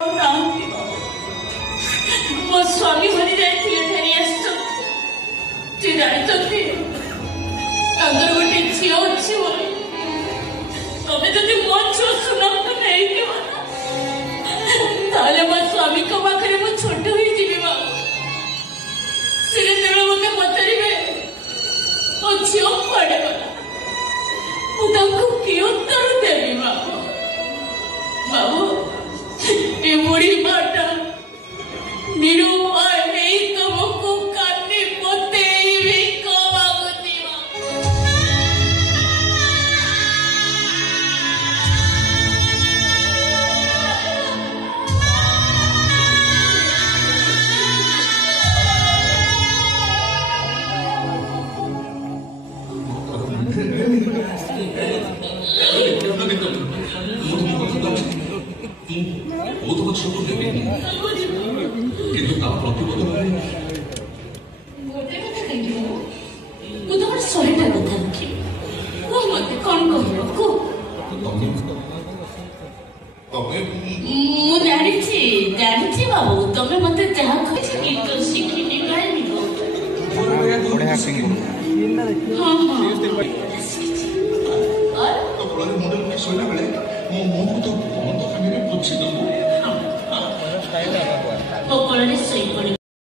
ମୋ ସ୍ୱାମୀ ହରି ଯାଇଥିଲେ ଫେରି ଆସିଛନ୍ତି। ସେ ଜାଣିଛନ୍ତି ତାଙ୍କର ଗୋଟେ ଝିଅ ଅଛି ବୋଲି। ତମେ ଯଦି ମୋ ଝିଅ ସୁନାକୁ ନେଇଯିବ ତାହେଲେ ମୋ ସ୍ୱାମୀଙ୍କ ପାଖରେ ମୁଁ ଛୋଟ ହେଇଯିବି। ମା ସେ ଯେତେବେଳେ ମତେ ପଚାରିବେ ମୋ ଝିଅ କୁଆଡେ ଗଲା, ମୁଁ ତାଙ୍କୁ କି ଉତ୍ତର ଦେବି? ବାବୁ ଏ ବୁଢୀ ମାଟା ନିରୁପା ହେଇ ତମକୁ କାନି ପତେଇବି କବାଗୁଛି। ଜାଣିଛି ବାବୁ, ତମେ ମତେ ଯାହା କହିଛ ଗୀତ ଶିଖିନି ଗାଇବି। କପାଳରେ ଶୋଇପଡିବ।